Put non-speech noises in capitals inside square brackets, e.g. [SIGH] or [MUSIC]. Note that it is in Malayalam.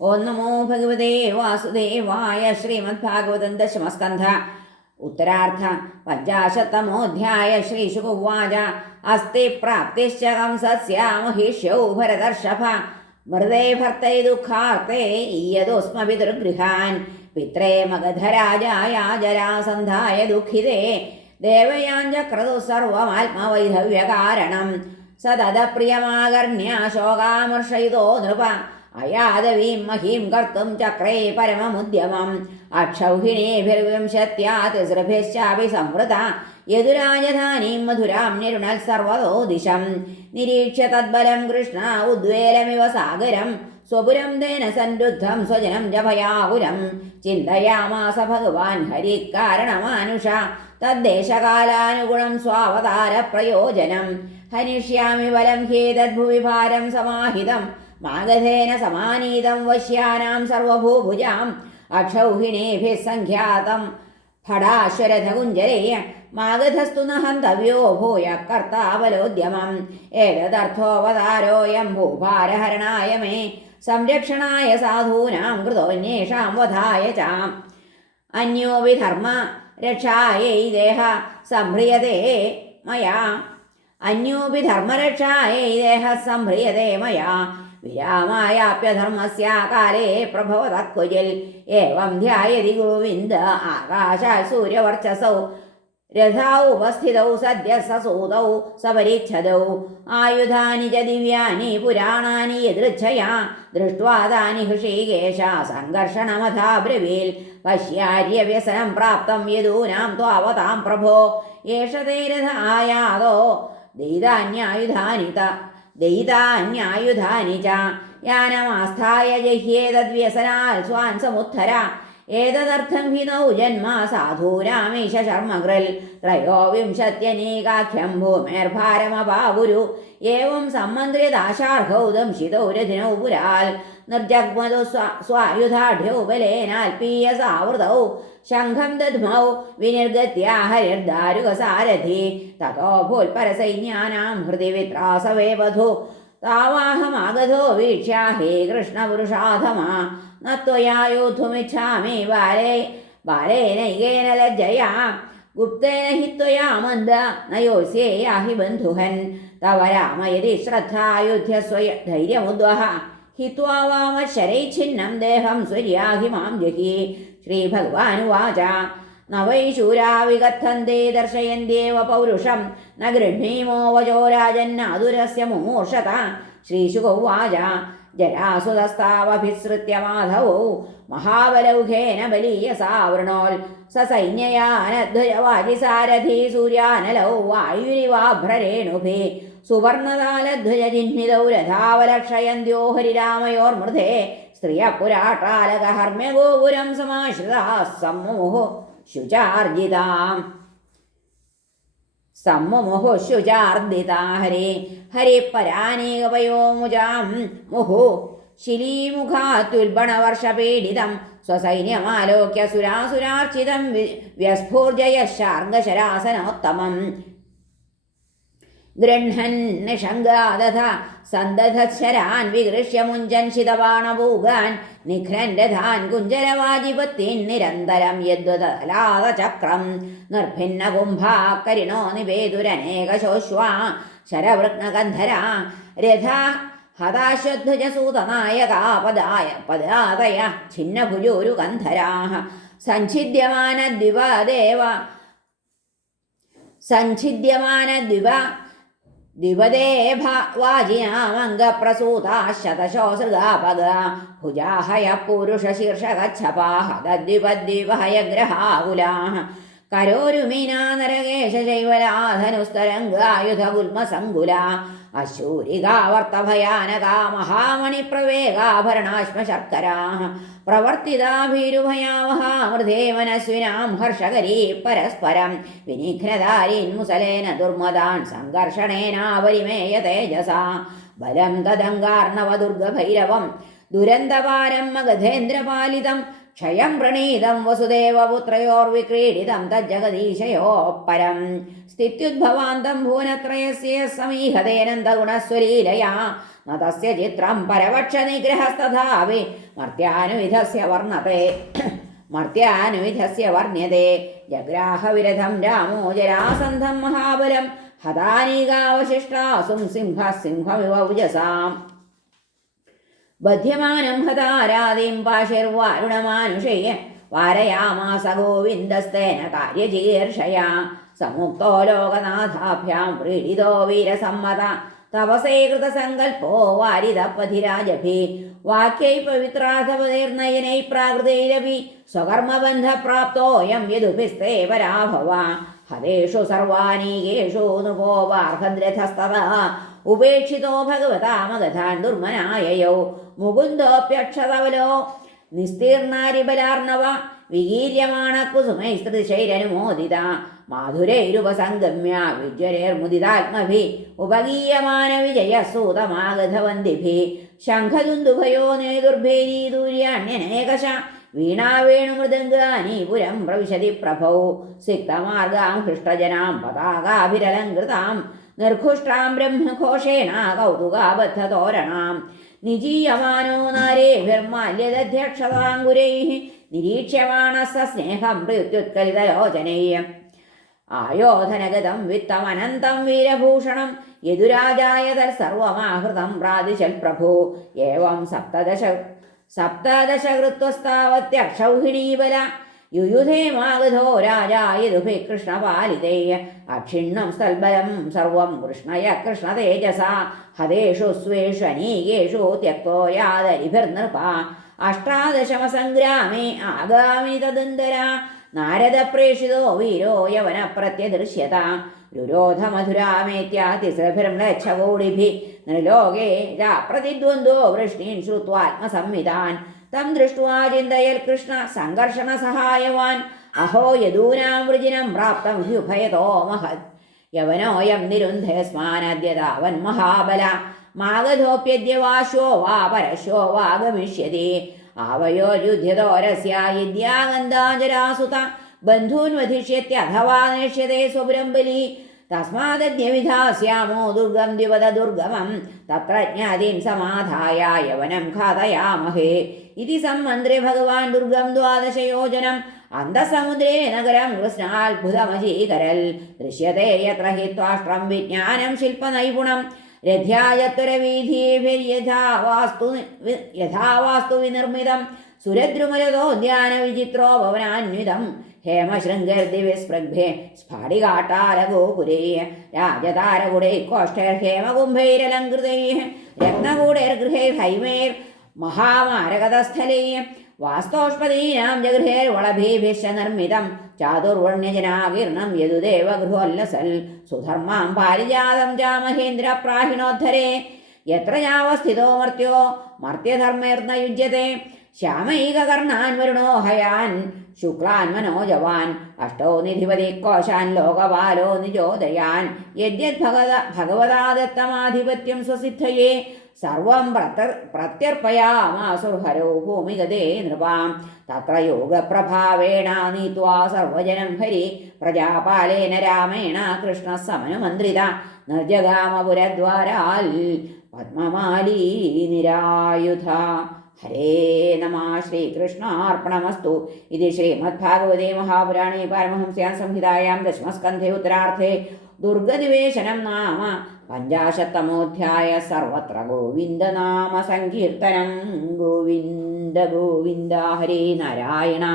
ഓം നമോ ഭഗവതേ വാസുദേവായ ശ്രീമദ് ഭാഗവതം ദശമസ്കന്ധ. ഉത്തരാർത്ഥ പഞ്ചാശത്തമോധ്യായ ശ്രീശുകുവാച അസ്തി പ്രാപ്തിശ്ച കംസസ്യ മഹിഷ്യൗ ഭരതർഷഭ. മൃതേ ഭർത്തൈ ദുഃഖാർത്തേ ഈയതോസ്മ പിതൃഗൃഹാൻ പിത്രേ മഗധരാജായ ജരാസന്ധായ ദുഃഖിതേ. ദേവയാഞ്ചക്രതു സർവമാത്മവൈധവ്യകാരണം. സതത പ്രിയമാകർണ്യ ശോകാമർഷയിതോ നൃപ. അയാദവീം മഹീം കർത്തും ചക്രേ പരമമുദ്യമം. അക്ഷൗഹിണീഭിർവിംശത്യാ തിസൃഭിശ്ചാപി സംവൃത. യദുരാജധാനീം മധുരാം നിരുണൽ സർവതോ ദിശം നിരീക്ഷ്യ തദ്ബലം കൃഷ്ണ ഉദ്വേലമിവ സാഗരം. സ്വപുരം തേന സന്രുദ്ധം സ്വജനം ജഭയാകുരം ചിന്തയാമാസ ഭഗവാൻ ഹരി കാരണമാനുഷ തദ്ദേശകാലാനുഗുണം സ്വാവതാര പ്രയോജനം ഹനിഷ്യാമി വലം ഹേതദ്ഭുവിഭാരം സമാഹിതം. മാഗധേന സമാനീതം വശ്യാനാം സർവഭൂഭുജാം അക്ഷൗഹിണേഭിः സംഖ്യാതം ഫടാശ്വരഥകുഞ്ജരേ മാഗധസ്തു ന ഹന്തവ്യോ ഭൂയ കർത്താവലോദ്യമം ഏതദർത്ഥോപതാരോയം ഭൂഭാരഹരണായ മേ സംരക്ഷണായ സാധൂനാം കൃതോന്യേഷാം വധായ ചാം. അന്യോപി ധർമ്മ രക്ഷായൈ ദേഹ സംഹ്രിയതേ മയാ. അന്യോപി ധർമ്മരക്ഷായൈ ദേഹ സംഹ്രിയതേ മയാ. വിരാമായാപ്യധർമ്മസ്യ കാലേ പ്രഭവതത്കുജിൽ ഏവം ധ്യായതി ഗോവിന്ദ ആകാശാൽ സൂര്യവർച്ചസൗ രഥാ ഉപസ്ഥിതൗ സദ്യ സസൂതൗ സപരിച്ഛദൗ ആയുധാനി ച ദിവ്യാനി പുരാണാനി യദൃച്ഛയാ ദൃഷ്ട്വാ ഹൃഷീകേശ സംഘർഷണമഥാബ്രവീൽ. പശ്യാര്യവ്യസനം പ്രാപ്തം യദൂനാം ത്വാവതാം പ്രഭോ. ഏഷ തേ രഥായാതോ ദൈതാന്യായുധാനി ത ദൈതാന്യായുധാനി ച യാനമാസ്ഥായ ജഹ്യേതദ്വ്യസനാൽ സ്വാൻ സമുദ്ധര. ഏതദർത്ഥം ഹി നൗ ജന്മ സാധൂരാമീശ ശർമ്മകൃൽ ത്രയോവിംശത്യനേകാഖ്യം ഭൂമേർഭാരമപാവുരു ഏവം സമ്മന്ത്രിതാശാർഹൗ ദംശിതൗ രഥിനൗ പുരാൽ നിർജഗ്മതു സ്വായുധാഢ്യൗ ബലേനാൽപീയ സാവൃതൗ ശംഖം ദധ്മൗ വിനിർഗത്യ ഹരിർദാരുകസാരഥി തതോ ഭൂൽപരസൈന്യാനാം ഹൃദി വിത്രാസവേ വധു താവാഹമാഗതോ വീക്ഷ്യ ഹേ കൃഷ്ണപുരുഷാധമാ നത്വയാ യോദ്ധുമിച്ഛാമി ബാലേ ബാലേനൈകേന ലജ്ജയാ ഗുപ്തേന हि त्वया मन्द न योऽस्ये याहि बन्धुहन् तव राम यदि श्रद्धायुध्यस्व धैर्यमुद्वह ഹിത്വാ വാമ ശരൈഛിന്നം ദേഹം സ്വര്യാഹി മാം ജുഹി. ശ്രീഭഗവാനുവാച നവൈശൂരാവികത്തന്തേ ദർശയന്ത്യേവ പൗരുഷം ന ഗൃഹീമോ വചോ രാജന്നാതുരസ്യ മുമൂർഷത ശ്രീശുകൗവാച ജരാസുതസ്താവഭിസൃത്യമാധവോ മഹാബലൗഘേന ബലീയസാ വൃണോൽ സസൈന്യയാനധ്വജവാജിസാരഥി സൂര്യാനലൗ വായുരിവാഭ്രരേണുഭി സുവർണതാലധ്വജചിഹ്നിതൗ രഥാവലക്ഷയന്ത്യോ ഹരിരാമയോർമൃതേ സ്ത്രിയ പുരാട്ടാലകഹർമ്മ്യഗോപുരം സമാശ്രിതാ സമൂഹോ ശുചാർജിതാം. സമ്മമോഹുശുചാർദിതാ ഹരേ ഹരേ പരാനേകപയോമുജാം മുഹു. ശിലീമുഖാത്തുൽബണവർഷപീഡിതം. സ്വസൈന്യമാലോക്യ സുരാസുരാർച്ചിതം വ്യസ്ഫൂർജയ ശാർഗശരാസനോത്തമം ഗൃഹ്ണന്നിഷങ്കാദഥ വികൃഷ്യ മുഞ്ചൻ ശിതവാണഭൂകാൻ നിഘ്നൻ രഥാൻ കുഞ്ചരവാധിപത്തിൻ നിരന്തരം യദ്വതലാദചക്രം നിർഭിന്ന കുംഭാക്കരിണോ നിവേദുരനേകശോശ്വാ ശരവൃഗന്ധരാ രഥ ഹതാശ്വധ്വജസൂതനായകാപദായ പദാതയ ഛിന്നഭുജോരു ഗന്ധരാഹ സഞ്ചിദ്യമാന ദിവ ദേവ സഞ്ചിദ്യമാന ദിവ सञ्छिद्यमानद्विपदेव सञ्छिद्यमानद्विप द्विपदे वाजिनामङ्गप्रसूताः शतशोसृगापगा भुजाहयः पुरुषशीर्षगच्छपाः കരോരുമീനാ നരകേശ ശൈവലാധനുസ്തരംഗായുധ ഗുൽമസങ്കുല അശൂരികാവർത്തഭയാനകാ മഹാമണിപ്രവേകാഭരണാശ്മശർക്കരാ പ്രവർത്തിതാഭീരുഭയാവഹാമൃതേവനസ്വിനാം ഹർഷകരീ പരസ്പരം. വിനിഘ്നധാരീൻ മുസലേന ദുർമദാൻ സംഘർഷണേനാപരിമേയ തേജസ. ബലം തദങ്കാർണവ ദുർഗഭൈരവം. ദുരന്തപാരം മഗധേന്ദ്രപാലിതം. പ്രണീതം വസുദേവപുത്രയോർവിക്രീഡിതം തജ്ജഗദീശയോ പരം സ്ഥിത്യുദ്ഭവാന്തം ഭുവനത്രയസ്യ സമീഹതേനന്ദഗുണസ്വലീലയാ. ന തസ്യ ചിത്രം പരവക്ഷനിഗ്രഹസ്തഥാവി. മർത്യാനുവിധസ്യ വർണത്തെ [CLEARS THROAT] മർത്യാനുവിധസ്യ വർണ്യത്തെ ജഗ്രാഹവിരഥം രാമോ ജരാസന്ധം മഹാബലം. ഹതാനീകാവശിഷ്ടാസും സിംഹ സിംഹമിവ ഉജസാം. ബധ്യമാനം ഹതാരാതിം പാശിർവാരുണമാനുഷയ. വാരയാമാസ ഗോവിന്ദസ്തേന കാര്യചീർഷയാ സമുക്തോ ലോകനാഥാഭ്യാം പ്രീഡിതോ വീരസമ്മത. തപസേ കൃതസങ്കൽപ്പോ വാരിതപഥിരാജഭി വാക്യൈ പവിത്രാർത്ഥപതൈർനയനൈ പ്രാകൃതൈരവി. സ്വകർമ്മബന്ധപ്രാപ്തോയം യദുഭിസ്തേ പരാഭവ ഹതേഷു സർവാനീകേഷു നുപോവാർഹദ്രഥസ്തത ഉപേക്ഷിതോ ഭഗവതാമഗതാൻ ദുർമനായയോ. മുകുന്ദോപ്യക്ഷതവലോ. നിസ്തീർണാരിബലാർണവ. വികീര്യമാണ കുസുമൈസ്തൃശൈരനുമോദിത മാധുരൈരുപസംഗമ്യ. വിജ്വരേർമുദിതാത്മഭി ഉപഗീയമാന വിജയസൂതമാഗതവന്തിഭി ശംഖദുന്ദുഭയോ നേതുർഭേരീ ദൂര്യാണ്യനേകശ വീണാവേണുമൃദംഗാനി പുരം പ്രവിശതി പ്രഭോ. സിക്തമാർഗാം ഹൃഷ്ടജനാം പതാകാഭിരലങ്കൃതാം നിർഘുഷ്ടാം ബ്രഹ്മഘോഷേണ കൗതുകാബദ്ധതോരണാം നിജീയമാനോ നാരേഭിർമാല്യദധ്യക്ഷതാങ്കുരൈ സ സ്നേഹം പ്രത്യുത്കലിതലോചനൈ. ആയോധനഗതം വിത്തമനന്തം വീരഭൂഷണം. യദുരാജായ സർവമാഹൃതം പ്രാതിശൽ പ്രഭു. ഏവം സപ്തദശ സപ്തദശകൃത്വസ്താവത്യക്ഷൗഹിണീബല യുയുധേ മാഗധോ രാജായതുഭി കൃഷ്ണപാലിതേ. അക്ഷിണ്ണം സ്ഥൽബലം സർവം കൃഷ്ണയ കൃഷ്ണതേജസ. ഹതേഷു സ്വേഷു അനീകേഷു ത്യക്തോ യാദരിഭിർനൃപ അഷ്ടാദശമസംഗ്രാമേ ആഗാമി തദന്തര നാരദപ്രേഷിതോ വീരോ യവന പ്രത്യദൃശ്യത രുരോധമധുരാമേത്യാതിസ്രഭിർമ്ലച്ഛകോടിഭി നൃലോകേ പ്രതിദ്വന്ദ്വോ വൃഷ്ണീൻ ശ്രുത്വാത്മസംവിധാൻ തം ദൃഷ്ട്വാ ചിന്തയൽ കൃഷ്ണ സംഘർഷണ സഹായവാൻ അഹോ യദൂനാം വൃജിനം പ്രാപ്തം ഹ്യുഭയതോ മഹത്. യവനോയം നിരുന്ധയസ്മാനദ്യതാവൻ മഹാബല. മാഗധോപ്യദ്യ വാശോ വാ പരശോ വാഗമിഷ്യതി. ആവയോരുദ്ധ്യതോരസ്യ യദ്യാഗന്ധാജരാസുത ബന്ധൂൻ വധിഷ്യത്യഥവാ സ്വപുരംബലി സ്വപുരം ബലി തസ്മാദദ്യവിധാസ്യാമോ ദുർഗം ദ്വിപദ ദുർഗമം. തത്ര ജ്ഞാതീം സമാധായ യവനം ഘാതയാമഹേ. ഇതി സമ്മന്ത്രി ഭഗവാൻ ദുർഗം ദ്വാദശയോജനം. അന്തസമുദ്രേ നഗരം കൃഷ്ണാത്ഭുതമജീകരൽ ദൃശ്യത്തെ യത്ര ഹി ത്വാഷ്ട്രം വിജ്ഞാനം ശില്പനൈപുണം. രഥ്യായത്വരവീഥീഭിര്യഥാവാസ്തു യഥാവാസ്തു വിനിർമ്മിതം. സുരദ്രുമലതോദ്യാന വിചിത്രോ ഭവനാന്വിതം ഹേമശൃംഗർദിവിസ്പൃഗ്ഭേ സ്ഫാടികാട്ടാരഗോപുരേ രാജതാരകുടൈ കോഷ്ടൈർഹേമകുംഭൈരലങ്കൃതൈ രത്നകൂടൈർഗൃഹൈർഹൈമൈർ മഹാമാരകതസ്ഥലൈ വാസ്തോഷ്പദീനാം ജഗൃഹേർവളഭീഭിശ്ച നിർമ്മിതം ചാതുർവർണ്യജനാകീർണം യദുദേവ ഗൃഹോല്ലസൽ സുധർമാം പാരിജാതം ച മഹേന്ദ്ര പ്രാഹിണോദ്ധരേ യത്ര യാവസ്ഥിതോ മർത്യോ? മർത്യധർമ്മേർന്ന യുജ്യത്തെ ശ്യാമൈകകർണാൻ വരുണോഹയാൻ ശുക്ലാൻ മനോജവാൻ അഷ്ടോ നിധിപതി കോശാൻ ലോകപാലോ നിജോദയാൻ യദ്യത് ഭഗവത ഭഗവതാദത്തമാധിപത്യം സ്വസിദ്ധയേ സർവം പ്രത്യർ പ്രത്യർപ്പയാമാസുർഹരോ ഭൂമിഗതേ നൃപാം. തത്ര യോഗപ്രഭാവേണ നീത്വാ സർവജനം ഹരി പ്രജാപാലേന രാമേണ കൃഷ്ണ സമനുമന്ത്രിത നിർജഗാമപുരദ്വാരാൽ പത്മമാലീ നിരായുധ. ഹരേ നമ ശ്രീകൃഷ്ണാർപ്പണമസ്തു ഇത് ശ്രീമദ്ഭാഗവതേ മഹാപുരാണേ പാരമഹംസ്യാം സംഹിതായാം ദശമസ്കന്ധേ ഉത്തരാർത്ഥേ ദുർഗനിവേശനം നാമ പഞ്ചാശത്തമോധ്യായ സർവത്ര ഗോവിന്ദനാമ സങ്കീർത്തനം ഗോവിന്ദ ഗോവിന്ദ ഹരേ നാരായണ